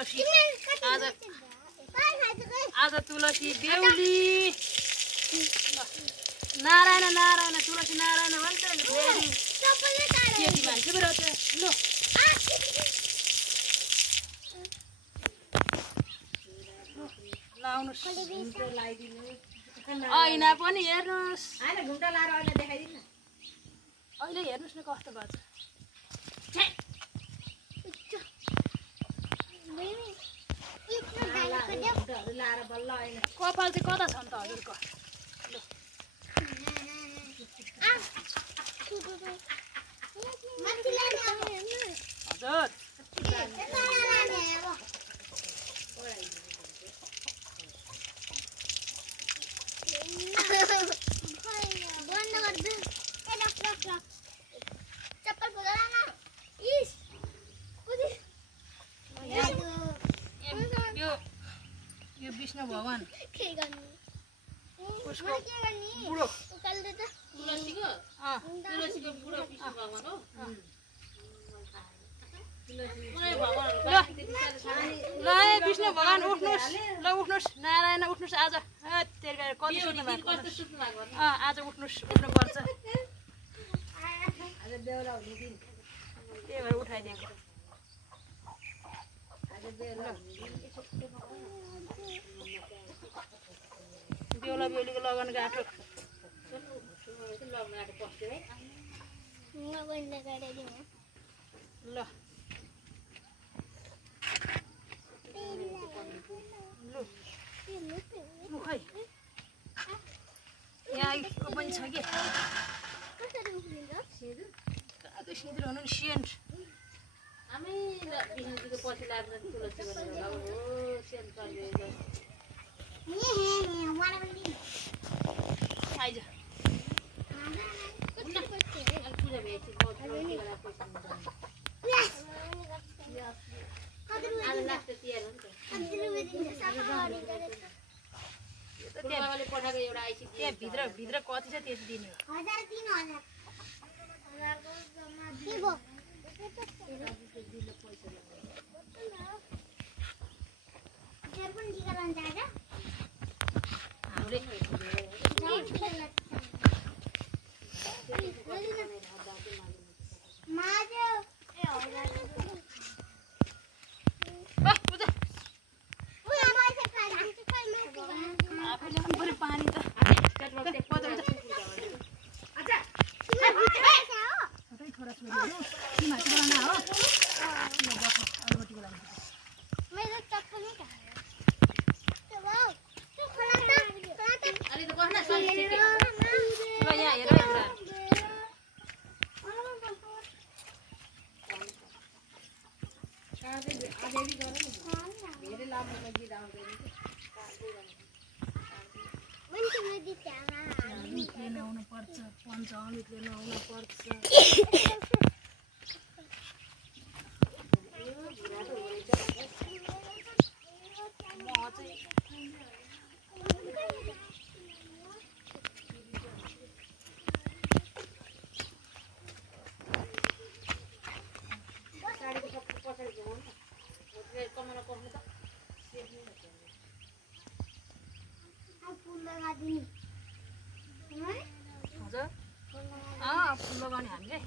तुलसी आज तुलसी बेहुली नारायण नारायण तुलसी नारायण भन्छ नि फेरि केटी मान्छे पो रहेछ ल लाउनुस् ऐना पनि हेर्नुस् हैन घुम्टा लाएर अहिले देखाइदिनु न अहिले हेर्नुस् न कस्तो भन्छ लाएर बल्ल अहिले कपाल चाहिँ कता छ नि त हजुरको हजुर यो विष्णु भगवान उसको बुढो तुलसीको बुढो विष्णु भगवान हो ल विष्णु भगवान उठ्नुस् ल उठ्नुस् नारायण उठ्नुस् आज कति सुत्नु भएको आज उठ्नुपर्छ आज बेहुला हुने दिन त्यही भएर उठाइदिएको आज बेहुला बेहुला बेहुलीको लगन गाँठो ल खै यहाँ पनि छ कि कागज सिँदुर हुनु नि सेन्ट पछि लाग्छ तुलसी आइज त्यहाँ भित्र कति छ त्यति दिने पानी त पर्छ पञ्चामृतले नुहाउनु पर्छ हजुर फुल लगाउने हामीले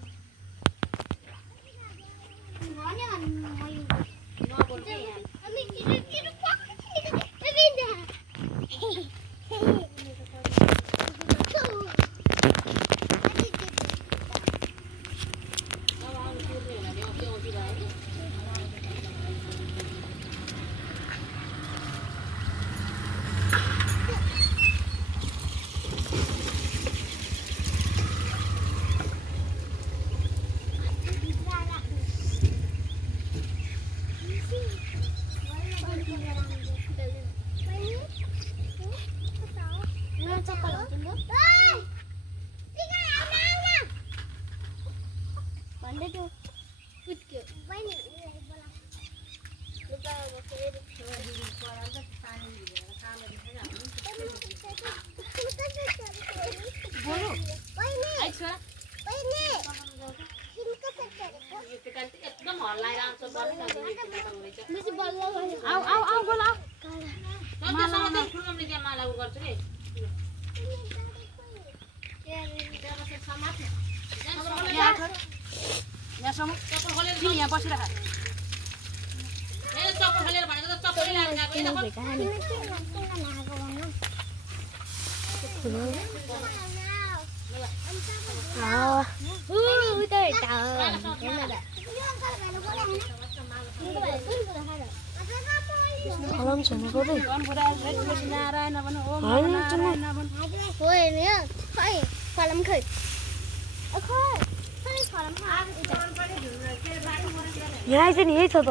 एकदम हल्लाएर आउँछ यहाँसम्म तिमी यहाँ बसिरह नारायण भन ओम नारायण भन यहाँ चाहिँ नि यही छ त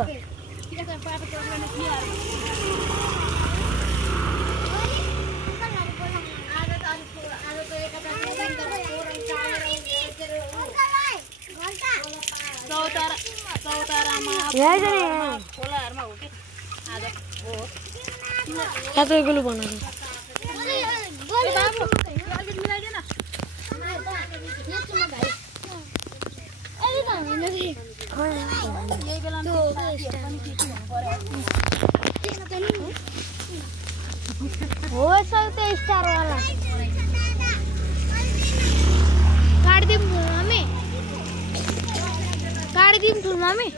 चौतारामा यहाँ चाहिँ नि खोलाहरूमा हो कि आज हो यहाँ चाहिँ गोलु बनाएको अलिक मिलाइदिएन यही बेलामा हो सर त्यो स्टार वाला काटिदिउँ ठुलो मम्मी